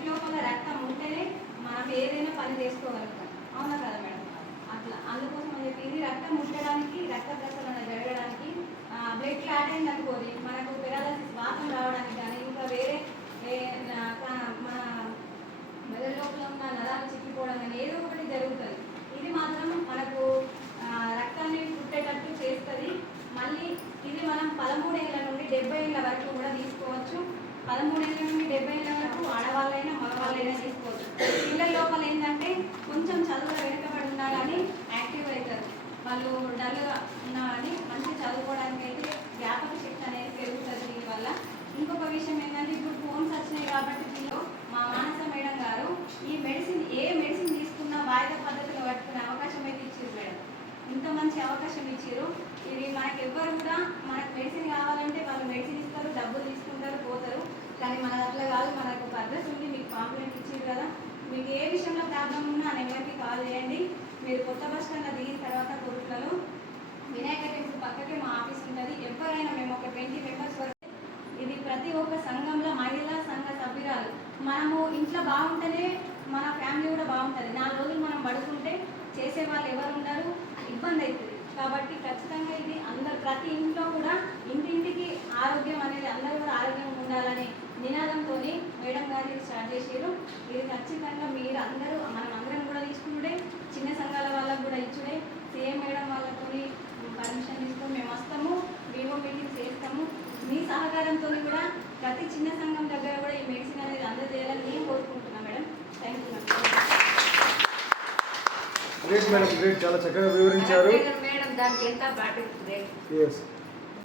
ఒంటి లోపల రక్తం ఉంటేనే మనం ఏదైనా పని చేసుకోగలుగుతాం. అవునా కదా మేడం? అట్లా అందుకోసం అని చెప్పి ఇది రక్తం ఉంచడానికి, రక్త ప్రసరణ జరగడానికి, బ్లడ్ క్లాట్ అయింది అనుకోని మనకు పెరాలసిస్ వాతం రావడానికి కానీ ఇంకా వేరే మన మెదడు లోపల ఉన్న నరాలు చిక్కిపోవడం కానీ ఏదో ఒకటి జరుగుతుంది. ఇది మాత్రం మనకు రక్తాన్ని పుట్టేటట్టు చేస్తుంది. మళ్ళీ ఇది మనం 13 ఏళ్ళ నుండి 70 ఏళ్ళ వరకు కూడా తీసుకోవచ్చు. 13 ఏళ్ళ నుండి 70 ఏళ్ళ వరకు ఆడవాళ్ళైనా మగవాళ్ళైనా తీసుకోవచ్చు. పిల్లల లోపల ఏంటంటే కొంచెం చదువులో వెనుకబడి ఉన్నా కానీ యాక్టివ్ అవుతారు. వాళ్ళు డల్గా ఉన్నా కానీ మంచి చదువుకోవడానికి అయితే జ్ఞాపక శక్తి అనేది పెరుగుతుంది దీనివల్ల. ఇంకొక విషయం ఏంటంటే ఇప్పుడు ఫోన్స్ వచ్చినాయి కాబట్టి దీనిలో మా మానస మేడం గారు ఈ మెడిసిన్ ఏ మెడిసిన్ తీసుకున్నా వాయిదా పద్ధతిలో పట్టుకునే అవకాశం అయితే ఇచ్చారు మేడం. ఇంత మంచి అవకాశం ఇచ్చారు. ఇది మనకు ఎవ్వరు కూడా మనకు మెడిసిన్ కావాలంటే వాళ్ళు మెడిసిన్ ఇస్తారు, డబ్బులు తీసుకుంటారు, పోతారు. కానీ మనకు అట్లా కాదు. మనకు ఒక అడ్రస్ ఉంది, మీకు కాంప్లైంట్ ఇచ్చారు కదా. మీకు ఏ విషయంలో ప్రాబ్లం ఉన్నా ఆ నెంబర్కి కాల్ చేయండి. మీరు కొత్త బస్ స్టాండ్లో దిగిన తర్వాత కొరుట్లలో వినాయక టెంపుల్ పక్కకే మా ఆఫీస్ ఉంటుంది. ఎవరైనా మేము ఒక 20 మెంబర్స్ వరకు. ఇది ప్రతి ఒక్క సంఘంలో మహిళా సంఘ సభ్యురాలు. మనము ఇంట్లో బాగుంటేనే మన ఫ్యామిలీ కూడా బాగుంటుంది. 4 రోజులు మనం పడుకుంటే చేసే వాళ్ళు ఎవరు ఉండరు, ఇబ్బంది అవుతుంది. కాబట్టి ఖచ్చితంగా ఇది అందరు ప్రతి ఇంట్లో కూడా ఇంటింటికి ఆరోగ్యం అనేది అందరూ కూడా ఆరోగ్యంగా ఉండాలనే నినాదంతో మేడం గారు స్టార్ట్ చేసారు. ఇది ఖచ్చితంగా మీరు అందరూ మనం అందరం కూడా తీసుకుంటే చిన్న సంఘాల వాళ్ళకు కూడా ఇచ్చుడే. సీఎం మేడం వాళ్ళతో పర్మిషన్ తీసుకొని మేము వస్తాము, వివో మీటింగ్స్ చేస్తాము. మీ సహకారంతో కూడా ప్రతి చిన్న సంఘం దగ్గర కూడా ఈ మెడిసిన్ అనేది అందజేయాలని నేను కోరుకుంటున్నాను మేడం. Thank you madam. చాలా చక్కగా వివరించారు మేడం. దానికి ఎంత పాటిస్తుంది?